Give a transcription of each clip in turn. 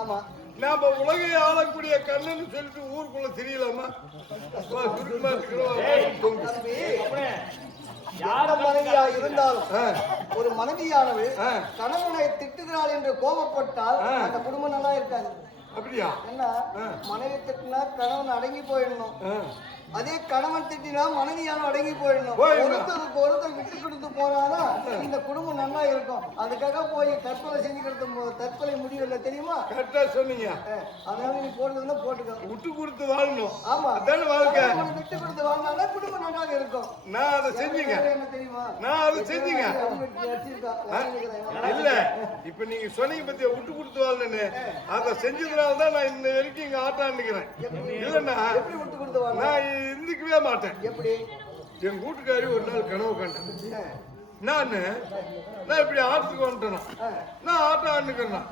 ஆமா நாம உலகை ஆளக்கூடிய கண்ணன்னு சொல்லிட்டு ஊருக்குள்ள தெரியலாமா? மனைவியா இருந்தாலும் ஒரு மனைவியானவள் கணவனை திட்டுகிறாள் என்று கோபப்பட்டால் அந்த குடும்பம் நல்லா இருக்காது. அப்படியா? என்ன மனைவி திட்டினா கணவன் அடங்கி போயிடணும், அதே கணவன் திட்டினா மனைவியாலும் அடங்கி போயிடணும். ஒருத்தருக்கு ஒருத்தர் விட்டு கொடுத்து போனாதான் இந்த குடும்பம் நல்லா இருக்கும். அதுக்காக போய் தற்கொலை செஞ்சுக்கிறது தற்கொலை முடியல தெரியுமா? கரெக்டா சொன்னீங்க. அதனால நீ போடுறதுன்னா போட்டுக்க. விட்டு கொடுத்து வாழணும். ஆமா, அதான வாழ்க்கை. விட்டு கொடுத்து வாழ்ந்தாதான் குடும்பம் நன்றாக இருக்கும். நான் அதை செஞ்சீங்க. என்ன தெரியுமா? நான் அதை செஞ்சீங்க. இல்ல இப்ப நீங்க சொன்னீங்க பத்தியா விட்டு கொடுத்து வாழணுன்னு, அதை செஞ்சதுனாலதான் நான் இந்த வரைக்கும் இங்க ஆட்டாண்டுக்கிறேன். இல்லன்னா எப்படி விட்டு கொடுத்து வாழ நான் இருந்துக்கவே மாட்டேன். எப்படி? என் கூட்டுக்காரி ஒரு நாள் கனவு கண்டேன். நான் இப்படி ஆட்டத்துக்கு வந்துட்டேன். நான் ஆட்டம் ஆண்டுக்கிறேன்.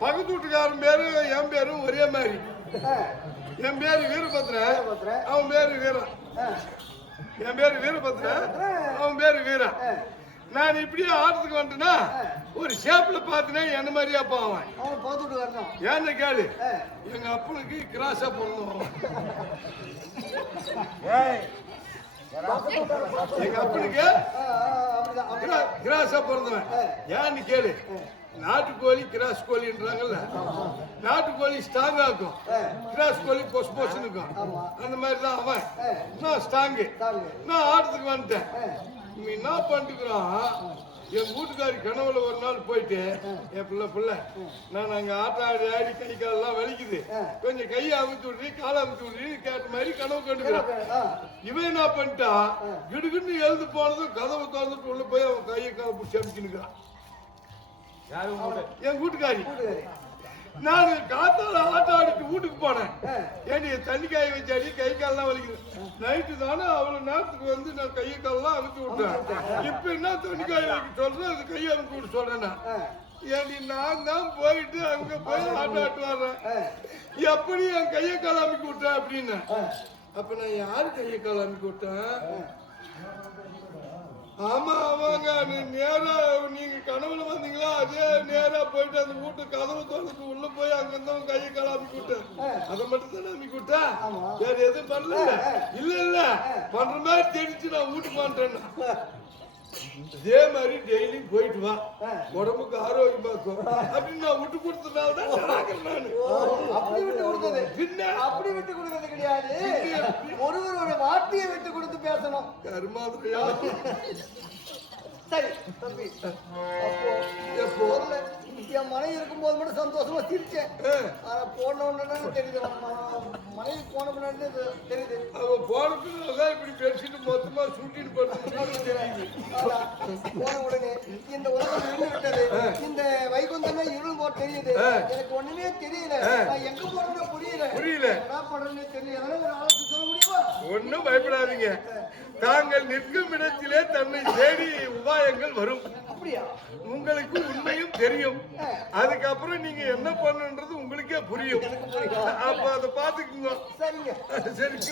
பக்கத்து வீட்டுக்காரன் பேரு என் பேரும் ஒரே மாதிரி. என் பேரு வீரபத்ரன், அவன் பேரு வீரன். என் பேரு வீரபத்ரன், அவன் பேரு வீரன். நான் இப்படியே ஆட்டத்துக்கு வந்துட்டேன்னா ஒரு ஷேப்ல பாத்துனே என்ன மாதிரியா போவான். ஏன்னு கேளு, எங்க அப்பனுக்கு கிராஸா பிறந்தவன். எங்க அப்பனுக்கு கிராஸா பிறந்தவன். ஏன்னு கேளு, நாட்டுக்கோழி கிராஸ் கோழின்றாங்கல்ல, நாட்டுக்கோழி ஸ்ட்ராங்கா இருக்கும், கிராஸ் கோழி பொஸ் பொஸ்ன்னு இருக்கும். அந்த மாதிரி தான் அவன். நான் ஸ்ட்ராங்கு. நான் ஆட்டத்துக்கு வந்துட்டேன். என்ன பண்ணிக்கிறான், என் வீட்டுக்காரி கனவுல ஒரு நாள் போயிட்டு, என் பிள்ளை நான் அங்க ஆட்ட ஆடி ஆடி கை காலெல்லாம் வலிக்குது, கொஞ்சம் கையை அமுத்து விடுறீ காலை அமுத்து விடுறீ கேட்ட மாதிரி கனவு கண்டுக்கிறான். இவன் என்ன பண்ணிட்டா, கிடுக்குன்னு எழுந்து போனதும் கதவை திறந்துட்டு உள்ள போய் அவன் கையை காலை பிடிச்சி அமுக்கினுக்கிறான். என் வீட்டுக்காரி. நான் காத்தால ஆட்டம் ஆடிட்டு வீட்டுக்கு போனேன். ஏடி தண்ணி காய வச்சு அடி கை காலெல்லாம் வலிக்குது. நைட்டு தானே அவ்வளவு நேரத்துக்கு வந்து நான் கையை காலெல்லாம் அமுத்து விட்டேன். இப்ப என்ன தண்ணி காய வைக்க சொல்றேன், அது கையை அமுத்து விட்டு சொல்றேன். ஏடி நான் தான் போயிட்டு அங்க போய் ஆட்டம் ஆட்டு வர்றேன், எப்படி என் கையை கால அமுக்கி விட்டேன் அப்படின்னு. அப்ப நான் யாரு கையை கால அமுக்கி விட்டேன்? ஆமா ஆமாங்க, நேரா நீங்க கனவுல வந்தீங்களா, அதே நேரா போயிட்டு அந்த வீட்டு கதவு திறந்துட்டு உள்ள போய் அங்க இருந்தவங்க கையை கால அமுக்கி விட்டேன். அதை மட்டும் தானே அமுக்கி விட்டேன், வேற எதுவும் பண்ணல. இல்ல பண்ற மாதிரி தெரிஞ்சு நான் வீட்டுக்கு வந்துட்டேன். இதே மாதிரி டெய்லி போயிட்டு வா, உடம்புக்கு ஆரோக்கியமா இருக்கும் அப்படின்னு நான் விட்டு கொடுத்ததுனால தான் நான். அப்படி விட்டு கொடுத்தது பின்ன அப்படி விட்டு கொடுத்தது கிடையாது, ஒருவரோட வார்த்தையை விட்டு கொடுத்து பேசணும். கருமாதிரியா? சரி தம்பி, அப்போ என் மனைவி இருக்கும்போது மட்டும் சந்தோஷமா சிரிச்சேன். ஆனா போன உடனே தெரியுது, மனைவி போன முன்னாடி தெரியுது. அவ போனதுதான் இப்படி பேசிட்டு மொத்தமா சூட்டிட்டு போன உடனே இந்த உலகம் இருந்து விட்டது, இந்த வைகுந்தமே இருள் போட்டு தெரியுது. எனக்கு ஒண்ணுமே தெரியல, நான் எங்க போறேன்னு புரியல, என்ன பண்றேன்னு தெரியல. ஒரு ஆலோசனை சொல்ல முடியுமா? ஒன்னும் பயப்படாதீங்க, தாங்கள் நிற்கும் இடத்திலே தன்னை தேடி உபாயங்கள் வரும். அப்படியா? உங்களுக்கு உண்மையும் தெரியும், அதுக்கப்புறம் நீங்க என்ன பண்ணுன்றது உங்களுக்கே புரியும். அப்ப அதை பாத்துக்குங்க. சரிங்க, சரிங்க.